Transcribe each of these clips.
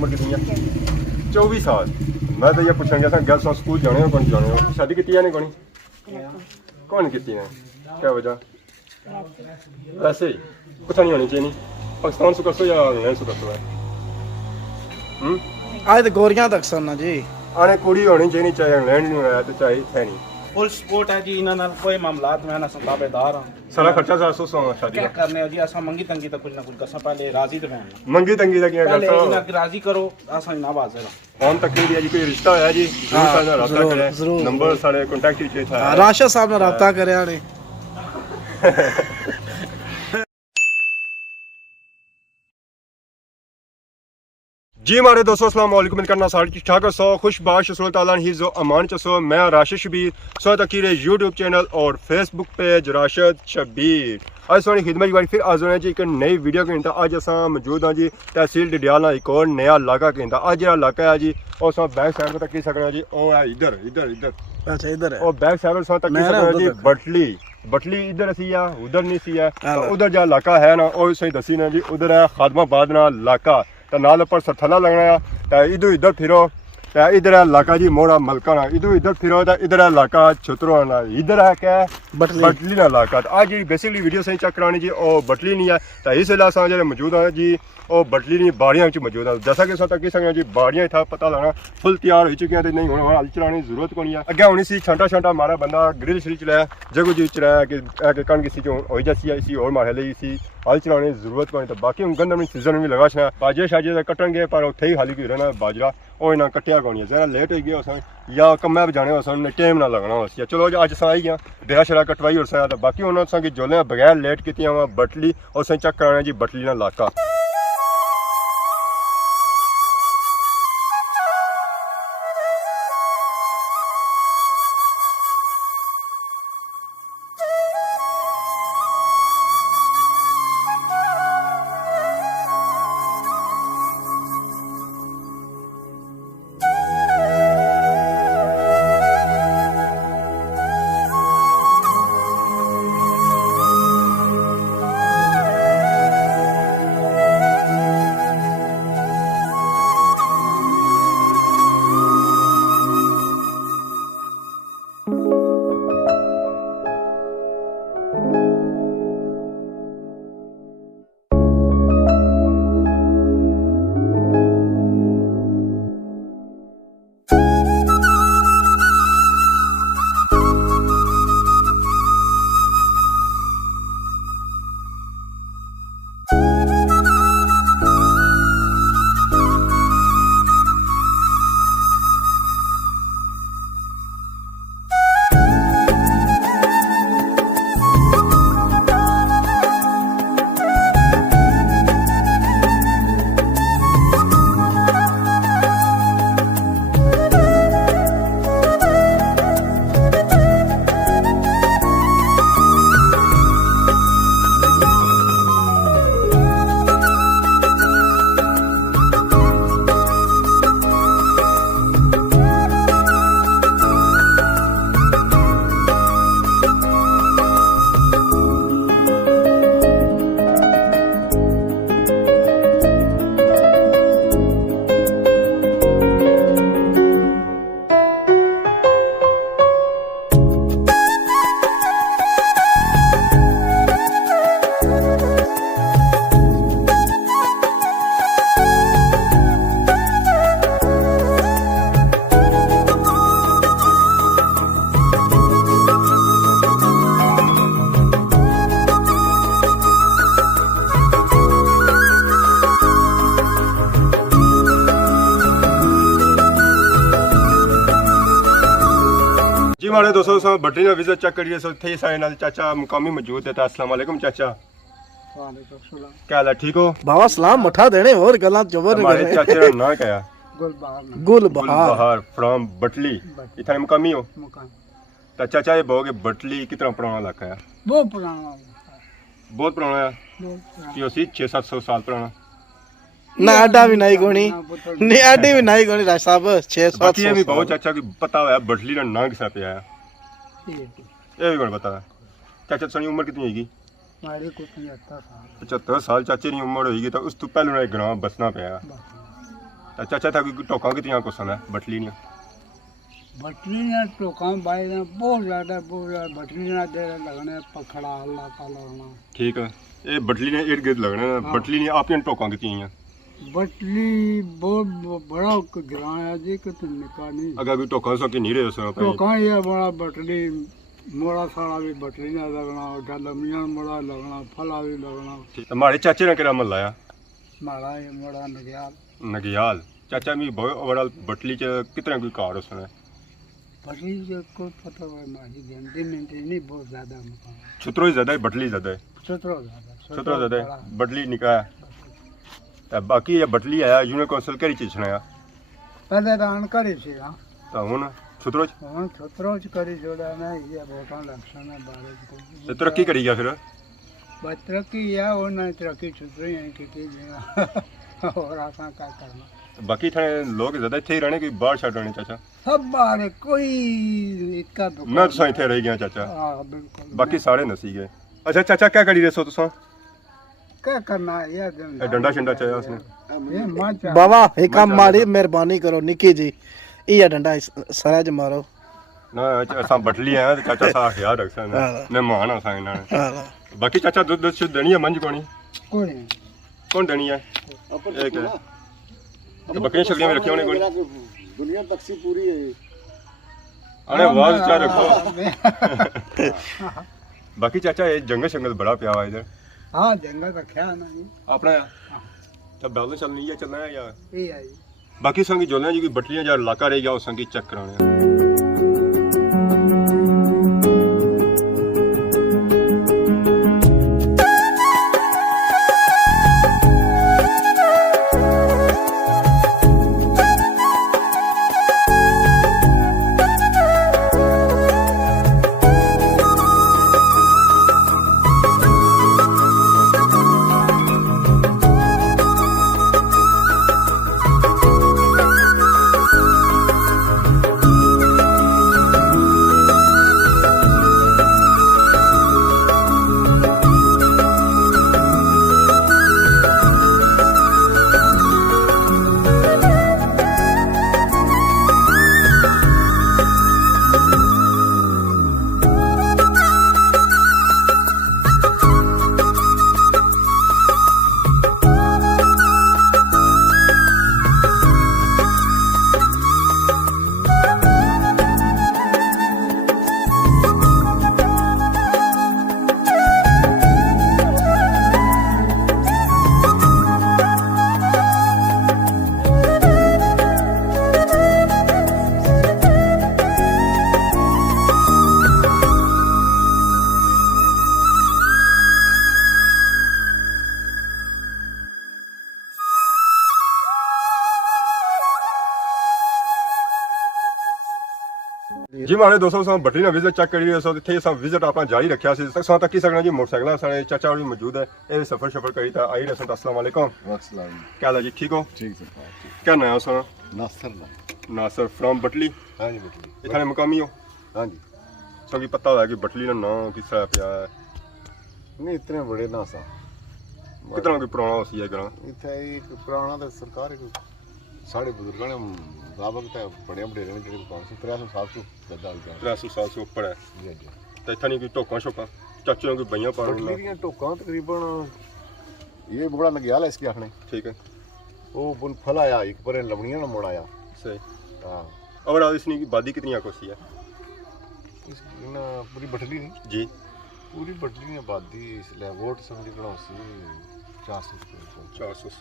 उम्र कितनी है? 24 साल। मैं तो ये पूछना गया था गर्ल्स स्कूल जाने हो कौन जाने हो? शादी की है नहीं कौन कौन की है? क्या वजह? वैसे ही कुछ नहीं होनी चाहिए। नहीं पाकिस्तान से कसो या इंग्लैंड से कसो है? आज तो गोरियां तक सुनना जी आने कुड़ी होनी चाहिए, चाहे इंग्लैंड नहीं होया तो चाहे है नहीं। फुल सपोर्ट है जी, इन्हां नाल कोई मामलात में ना संताबेदार हां। सारा खर्चा 700 शादी क्या का करने हो जी, असा मंगी तंगी तो कुछ ना कुछ करसा, पहले राजी तो मैं मंगी तंगी का क्या पहले करता इन्हां की राजी करो, असा ना बाज़र कौन तकलीफ है जी? कोई रिश्ता होया जी? जरूर साडा राब्ता करे, नंबर साडे कांटेक्ट विच था। राशिद साहब ने राब्ता करया ने। जी हमारे दोस्तों अस्सलाम वालेकुम, करना सारी ठीक ठाक सो खुशबाश सूरत आला हिज़्ज़ो अमान चसो। मैं राशिद शबीर सो तकीर यूट्यूब चैनल और फेसबुक पेज राशिद शबीर। आज सोनी खिदमत बारी फिर आज होने जी एक नई वीडियो के इंता। अज असा मौजूद हाँ जी तहसील डडियाल एक और नया इलाका के इंता। अज जो इलाका है जी और बैक साइड पर तक सकना जी वो है इधर इधर इधर अच्छा इधर है और बैक साइड पर तक सकना जी बटली बटली इधर सी है उधर नहीं सी है। उधर जो इलाका है ना वो सही दसी ना जी, उधर है खादमाबाद ना इलाका तो नाल पर सरथला लगना है। तो इधर इधर फिरो तो इधर है इलाका जी मोड़ा मलकाना, इधर इधर फिरो तो इधर है इलाका छुतराना, इधर है क्या बटली ना इलाका। तो आज जी बेसिकली वीडियो सही चेक करानी जी और बटली नहीं है तो इस इलाका जो मौजूद है जी और बटली नहीं बाड़ियाँ मौजूद है। जैसा कि तक सकते जी बाड़ियाँ था पता लगना फुल तैयार हो चुकी हैं, नहीं होने हल चलाने की जरूरत को नहीं है। अगे होनी सी छांटा छांटा मारा बंदा ग्रिल श्रिल चलाया जगह जी चलाया कि कण किसी जो हो जैसी इसी और मारे ली इसी हल चलाने की जरूरत को नहीं। तो बाकी हम गंदम सीजन में लगा छा बाजे शाजे कट्टन गए पर उत्थे ही खाली रहना बाजरा और इन्ना कट्टिया कौन है जरा लेट हो गया उस या कम्मै पर जाने उस टाइम ना लगना उस चलो अज अस आई गया बेड़ा शरा कटवाई और तो बाकी उन्होंने असा कि जोले बगैर लेट की बटली और सही चेक कराना जी बटली ना इलाका। हमारे दोस्तों बटली का विजिट चेक करिए सो थे सारे नाल चाचा मुकामी मौजूद है। अस्सलाम वालेकुम चाचा। वालेकुम सलाम। क्या हाल है, ठीक हो? बाबा सलाम मठा देने और गल्ला जबर ने हमारे चाचे का नाम क्या है? गुलबहार फ्रॉम बटली। इथाने मुकामी हो? तो चाचा ये बोगे बटली कितना पुराना इलाका है? बहुत पुराना है कि 600-700 साल पुराना ना अड्डा भी नहीं गोनी नहीं अड्डी भी नहीं गोनी राज साहब 600 ये भी बहुत चाचा की पता है बटली का नाम किसा पे आया ये भी कौन पता है? चाचा तुहाडी उम्र कितनी होगी? 75 साल चाचे की उम्र होगी तो उस तो पहले उन्हें ग्राम बसना पाया। ਚਾਚਾ ਤਾਂ ਕੋਈ ਟੋਕਾਂ ਕਿਤੀਆਂ ਕੁਸਨ ਹੈ ਬਟਲੀ ਨਹੀਂ बटली ने टोका बाई ने बहुत ज़्यादा बटली ने दे लगने पखड़ा अल्लाह का लगना ठीक है ये बटली ने इर्द गिर्द लगना बटली ने आपने टोका कितनी बटली बहुत बड़ा गिराया जी कि तुम निकाल नहीं अगर कोई टोका सो कि नहीं रहे सो टोका ये बड़ा बटली मोड़ा साड़ा भी बटली ने लगना गलमियां मोड़ा लगना फला भी लगना हमारे चाचे ने किरा मन लाया मारा ये मोड़ा नगियाल चाचा भी बहुत बड़ा बटली च कितने कोई कार उसने बटली से कोई पता नहीं दिन नहीं बहुत ज़्यादा मकान छुतरो ही ज़्यादा है बटली ज़्यादा है छुतरो ज़्यादा है बटली निकाया बाकी ये बटली आया यूनियन काउंसिल केड़ी चीज सुनाया पहले तो अनकरी सी हां तो हुन छुतरो करी जोड़ा ना ये वोटां इलेक्शन है बारे को तरक्की करी गया फिर बस तरक्की है और ना तरक्की छुतरो यानी कि और आसान का करना बाकी थे लोग ज्यादा इथे ही रहने कोई बाहर छड़ रहने चाचा सब बाहर कोई इक्का मैं तो इथे रह गया चाचा हां बिल्कुल बाकी सारे नसी गए अच्छा चाचा क्या करी रहे सो तुसा क्या करना है यार डंडा शंडा चाहिए उसने ये मां बाबा एक काम मारी मेहरबानी करो निकी जी ये डंडा सरा ज मारो ना असा बटली आया तो चाचा सा ख्याल रख सकना मेहमान आसा इना बाकी चाचा दूध शुद्ध देनी है मंज कौन देनी है एक बकरियां शक्रियां में रखी होने कोई दुनिया तकसी पूरी है अरे आवाज क्या रखो बाकी चाचा ये जंगल शंगल बड़ा प्या हुआ इधर हां जंगल का ख्याल नहीं अपना तब बैल चलनी है चलना है या ये है बाकी संगी जोलना जी की बटलियां जा इलाका रह गया उस संगी चेक कराने जी मारे दोस्तों सां बटली ना विजिट चेक करी सो थे सां विजिट आपन जारी रखया सी सां तक सकना जी मोटरसाइकिल सारे चाचा और भी मौजूद है ए सफर सफर करी था आई रसन अस्सलाम वालेकुम अस्सलाम क्या हाल है जी ठीक हो ठीक सर क्या नाम है सर नासर फ्रॉम बटली हां जी बटली इथाने मकामी हो हां जी सभी पता है कि बटली ना नाम किस तरह पिया है नहीं इतने बड़े ना सा कितना कोई पुराना होसी है ग्रां इथे एक पुराना तो सरकार को साढ़े बुजुर्गों ने मुताबिक तो बड़े बड़े रहने जेडे 500 साल से गद्दा गया 300 साल से ऊपर है जी जी तो इथाने कोई टोका शोका चाचू कोई बइयां पाड़ना बटली टोका तकरीबन ये बड़ा नगियाल है इसके आखने ठीक है वो बुन फल आया एक पर लवणियां ना मोड़ आया सही हां और इसनी की बादी कितनी कोसी है इसकी ना पूरी बटली नहीं जी पूरी बटली ने बादी इसलिए वोट समझ कड़ा सी 400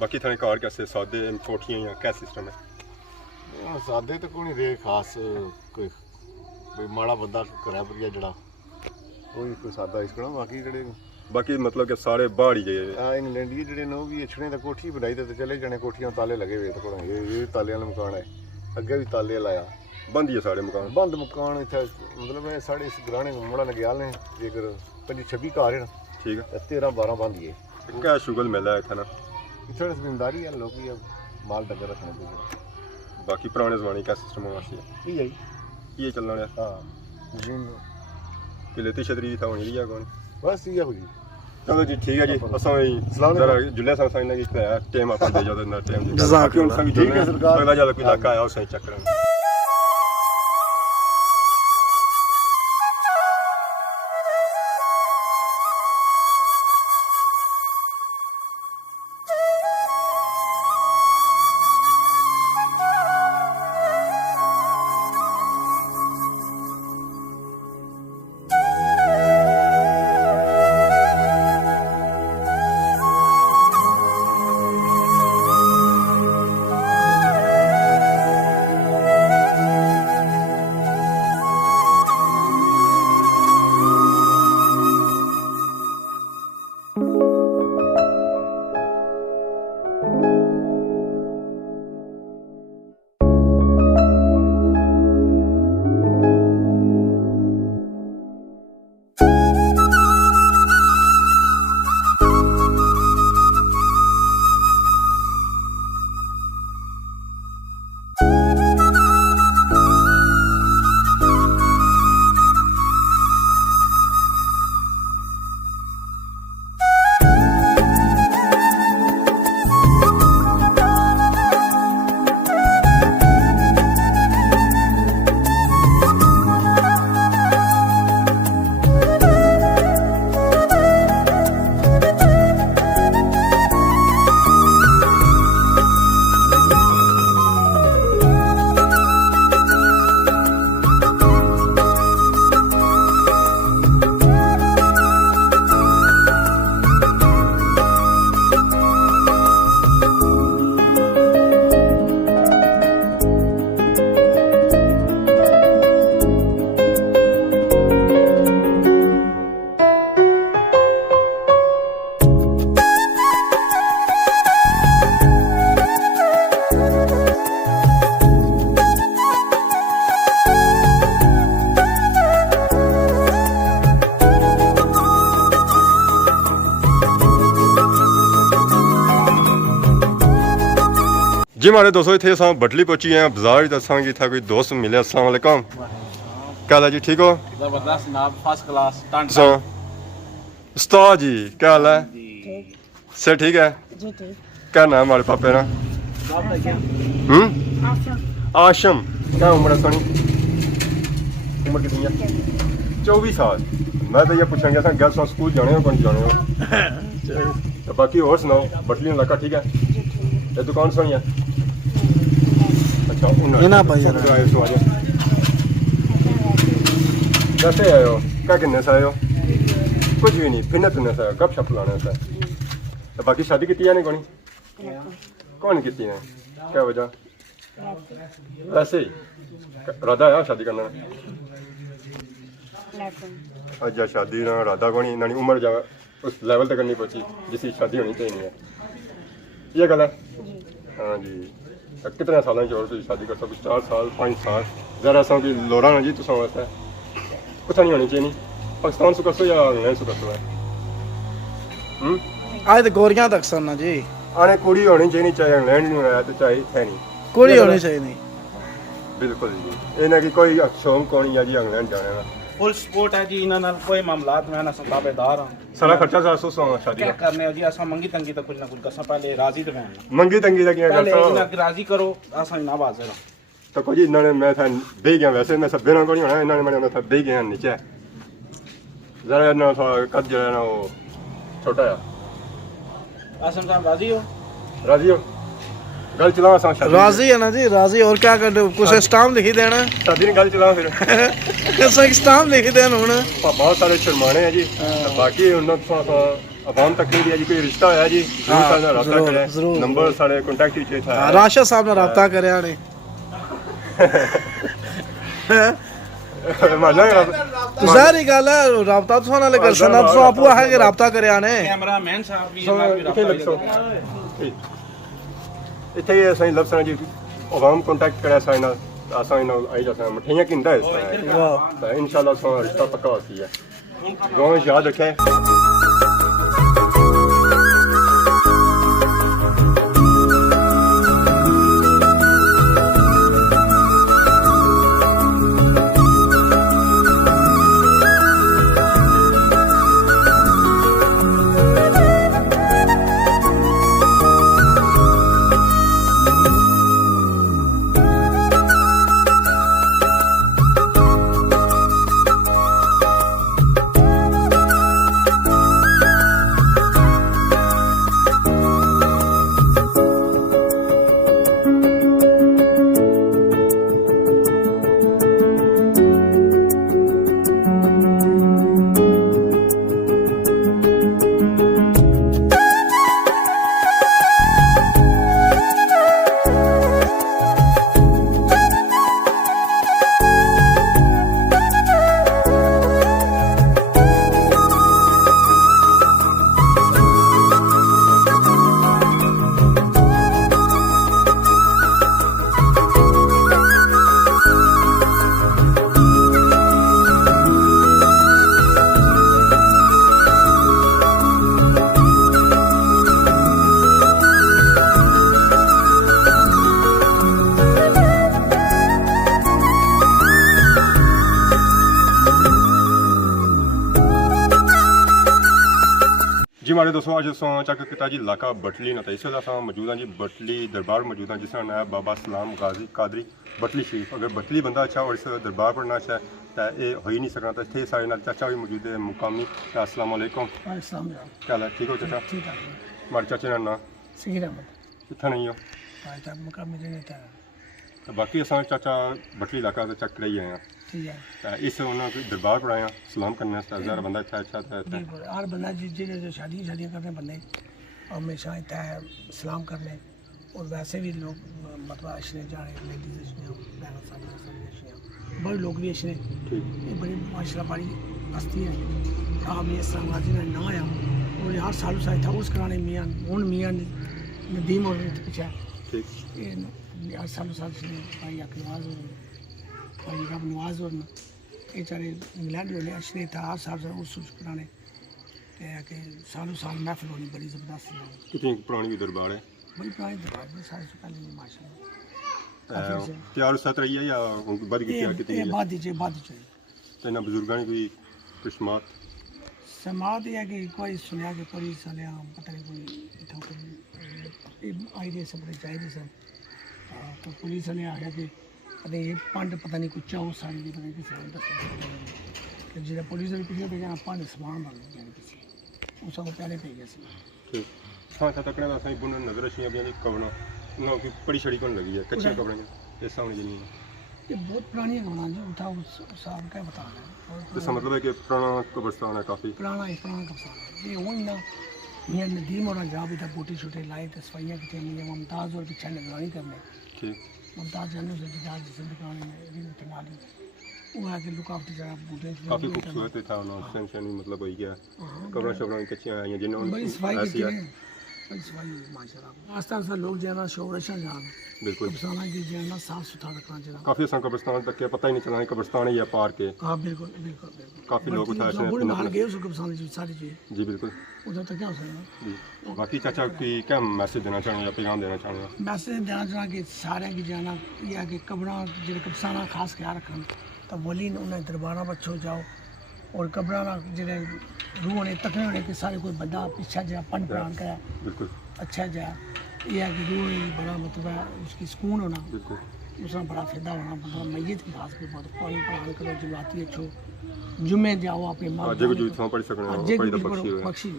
बाकी थाने कार कैसे सादे कोठियां या क्या सिस्टम है सादे तो कोई रे खास कोई कोई माड़ा बंदा करे पर जड़ा कोई सादा इसकड़ा बाकी जड़े बाकी मतलब कि सारे बाहर ही गए इंग्लैंडी जड़े ने भी अछने दा कोठी बनाई ते चले जाने कोठियां ताले लगे हुए तो ये ताले वाला मकान है अगे भी ताले लाया बंद ही है सारे मकान बंद मकान इथे मतलब है साढ़े इस ग्राने मुड़ा नगियाल ने जेकर 25 घर है ठीक है 13 12 बंद ही है क्या शुगल मिला है ना इथे जिम्मेदारी है लोग भी माल डंगर रखने की बाकी पुराने जमाने का सिस्टम हुआ सी है ये चलना है हां कि लेती छतरी था होनी लिया कौन बस ये हुई ਚਲੋ ਜੀ ਠੀਕ ਹੈ ਜੀ ਅਸਾਂ ਵੀ ਜ਼ਰਾ ਜੁਲੇ ਸਾਂ ਸਾਂ ਲੱਗੀ ਤੇ ਟਾਈਮ ਆਪਾਂ ਦੇ ਜਦੋਂ ਨਾ ਟਾਈਮ ਦੀ ਜਜ਼ਾਕੁੱਲਾ। ਠੀਕ ਹੈ ਸਰਕਾਰ ਅਗਲਾ ਜਦੋਂ ਕੋਈ ਇਲਾਕਾ ਆਇਆ ਉਸ ਨੂੰ ਚੱਕ ਕਰਾਂਗੇ। जी हमारे दोस्तों इतने अस बटली पहुंची हैं बाजार दसा कि इतना कोई दोस्त मिले। अस्सलाम वालेकुम, क्या हाल है जी, ठीक हो? जबरदस्त जनाब, फर्स्ट क्लास। उस्ताद जी क्या हाल है? से ठीक है जी ठीक। क्या नाम हमारे पापे ना? आशम। क्या उम्र है सोनी? उम्र कितनी है? 24 साल। मैं तो ये पूछा गया था गर्ल्स स्कूल जाने हो कौन जाने हो? तो बाकी और सुनाओ, बटली इलाका ठीक है? ये दुकान सोनी है? अच्छा कैसे आए हो? क्या करने से आए हो? कुछ भी नहीं, फिरने तुरने से आए हो, गप शप लाने से। तो बाकी शादी की है नहीं कोनी? कौन की है? क्या वजह? ऐसे ही राधा है शादी करना? अच्छा शादी ना राधा को नहीं, नानी उम्र जा उस लेवल तक करनी पहुंची जिसकी शादी होनी चाहिए है, ये गल है? हाँ जी। कितने साल और तुम शादी कर सकते? 4 साल 5 साल ज़रा ऐसा कि लोरा ना जी तुम वास्ते कुछ नहीं होनी चाहिए। पाकिस्तान से कसो या इंग्लैंड से कसो है? आज तो गोरियां तक सुनना जी, आने कुड़ी होनी चाहिए, चाहे इंग्लैंड नहीं होया तो चाहे है नहीं कुड़ी होनी चाहिए नहीं। बिल्कुल जी, ये ना कि कोई शौक कौन या जी इंग्लैंड जाने का। फुल सपोर्ट है जी, इन्होंने कोई मामलात में ना ताबेदार हां। सारा खर्चा 400 शादी क्या का करने हो जी, असा मंगी तंगी तो कुछ ना कुछ करसा, पहले राजी तो रहना, मंगी तंगी का क्या पहले करता इन्हें राजी करो, असा ना बाज़ार तो कोई इन्होंने मैं था दे गया, वैसे मैं सब बिना को नहीं होना, इन्होंने मैंने था दे गया नीचे ज़रा ना थोड़ा कद जो है ना वो छोटा है। आसम साहब राजी हो? राजी हो? गल चलाओ सा शादी राजी है ना जी, राजी। और क्या कर दो, कुछ स्टाम्प लिखी देना। शादी ने गल चलाओ फिर किस स्टाम्प लिखी देना हुन। बहुत सारे शर्माने हैं जी, बाकी उन्होंने थोड़ा आवाम तक नहीं दिया जी, कोई रिश्ता है जी रब्ता करे, नंबर सारे कॉन्टैक्ट ही था। राशिद साहब ने रब्ता करया ने सारी गल है, रब्ता तो नाल कर सना तो आपू है कि रब्ता करया ने। कैमरामैन साहब भी हमारे इतने ही असां लफ्ज़ जी आवाम कॉन्टैक्ट करे असां इन असां इन आई जैसा मठियां किंदा है तो इंशाल्लाह सो रिश्ता पक्का होती है। गाँव याद रखे। हमारे दोस्तों आज चेक किया जी इलाका बटली ना तो इस वेले मौजूद हाँ जी बटली दरबार मौजूद हाँ जिसका नाम है बाबा सलाम गाजी कादरी बटली शरीफ। अगर बटली बंदा अच्छा और इस दरबार पढ़ना अच्छा है तो ये हो ही नहीं सकना। तो इतने सारे चाचा भी मौजूद है मुकामी। अस्सलाम वालेकुम, क्या हाल है? ठीक हो चाचा? ठीक है। हमारे चाचे का नाम सगीर अहमद कितना नहीं हो मुकामी रहता है। तो बाकी अस चाचा बटली इलाका तो चेक कराई आए हैं। ठीक है। तो इस उन्होंने दरबार पढ़ाया सलाम करने ज़रा बंदा अच्छा अच्छा बिल्कुल हर बंदा जो शादियाँ करने बंदे हमेशा इतना है सलाम करने। और वैसे भी लोग मतलब अच्छे जाने लेडीज अच्छे बड़े लोग भी अच्छे ये बड़ी माशाल्लाह बड़ी हस्ती है। आप ये इस्लामाबादी ने ना आया और हर साल साल था उस कराने मियाँ हूँ मियाँ नदीम और पीछे ये हर साल साल भाई अकलवाज और भाई रब नवाज और ये चारे इंग्लैंड वाले अच्छे था हर साल उस कराने कि सालों साल महफिल होनी बड़ी ज़बरदस्त है। कितनी पुरानी दरबार है? बड़ी पुरानी दरबार है साल से पहले माशाल्लाह तैयार साथ रही है या बद की बाद दीजिए तो इन्होंने बुजुर्गों ने कोई किस्मत समात है कि कोई सुनया कि पुलिस वाले पता नहीं कोई इतना कोई आई डी सब बड़े चाहिए सब। तो पुलिस ने आया कि पता ये पंड पता नहीं कुछ चाहो साड़ी की पता नहीं किसी दस जो पुलिस ने पिछले भेजा पंड समान बन गया किसी उस पहले पे गया ठीक हाँ तकने का सही बुन नजर अच्छी अभी कवना ना की बड़ी छड़ी कौन लगी है कच्चे कपड़े में ये सामने जमीन ये बहुत पुरानी है कवना जी उठा उस साहब क्या बता रहे हैं। तो इसका मतलब है कि पुराना कब्रिस्तान है काफ़ी पुराना कब्रिस्तान है ये वही ना मियाँ नदीम और जहाँ भी था बूटी शूटे लाए थे सफाइयाँ की थी मियाँ मुमताज़ और पीछे निगरानी करने ठीक मुमताज़ जाने से जिसे निगरानी में थमाली वो आके लुक आफ्टर जरा बूटे काफ़ी खूबसूरत था उन्होंने मतलब वही क्या कब्र शब्र कच्चियाँ आई हैं जिन्होंने बड़ी सफाई की थी बड़ी सफाई माशाल्लाह आस्ता आस्ता लोग जो है ना शोर अच्छा जान बिल्कुल कब्रिस्तान की जो है ना साफ सुथरा रखना चाहिए काफ़ी असा कब्रिस्तान तक के पता ही नहीं चला कब्रिस्तान ही है पार के। हाँ बिल्कुल बिल्कुल काफ़ी लोग गए उस कब्रिस्तान की सारी चीज़ जी बिल्कुल उधर तक क्या हो सकता जी। बाकी चाचा की क्या मैसेज देना चाहेंगे या पैगाम देना चाहेंगे? मैसेज देना चाहना कि सारे की जाना यह कि कब्र जो कब्रिस्तान खास ख्याल रखन तो वली उन्हें दरबारा बच्चों जाओ और कब्र जो रूह होने तकने होने कि सारे कोई बंदा पीछा जो पन प्राण करा बिल्कुल अच्छा जाए यह है कि रूह बड़ा मतलब है उसकी सुकून होना बिल्कुल उसका बड़ा फायदा होना मतलब मैयत की खास बहुत पानी प्राण करो जुलाती अच्छो जुम्मे जाओ अपने माँ पढ़ सकते बख्शी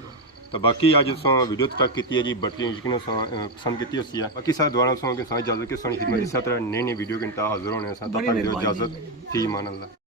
तो बाकी अज वीडियो तक की है जी बटली यकीन पसंद की उसी है बाकी सारे दोबारा इजाजत के सारी खिदमत इस तरह नई नई वीडियो के हाजिर होने इजाजत फी मान अल्लाह।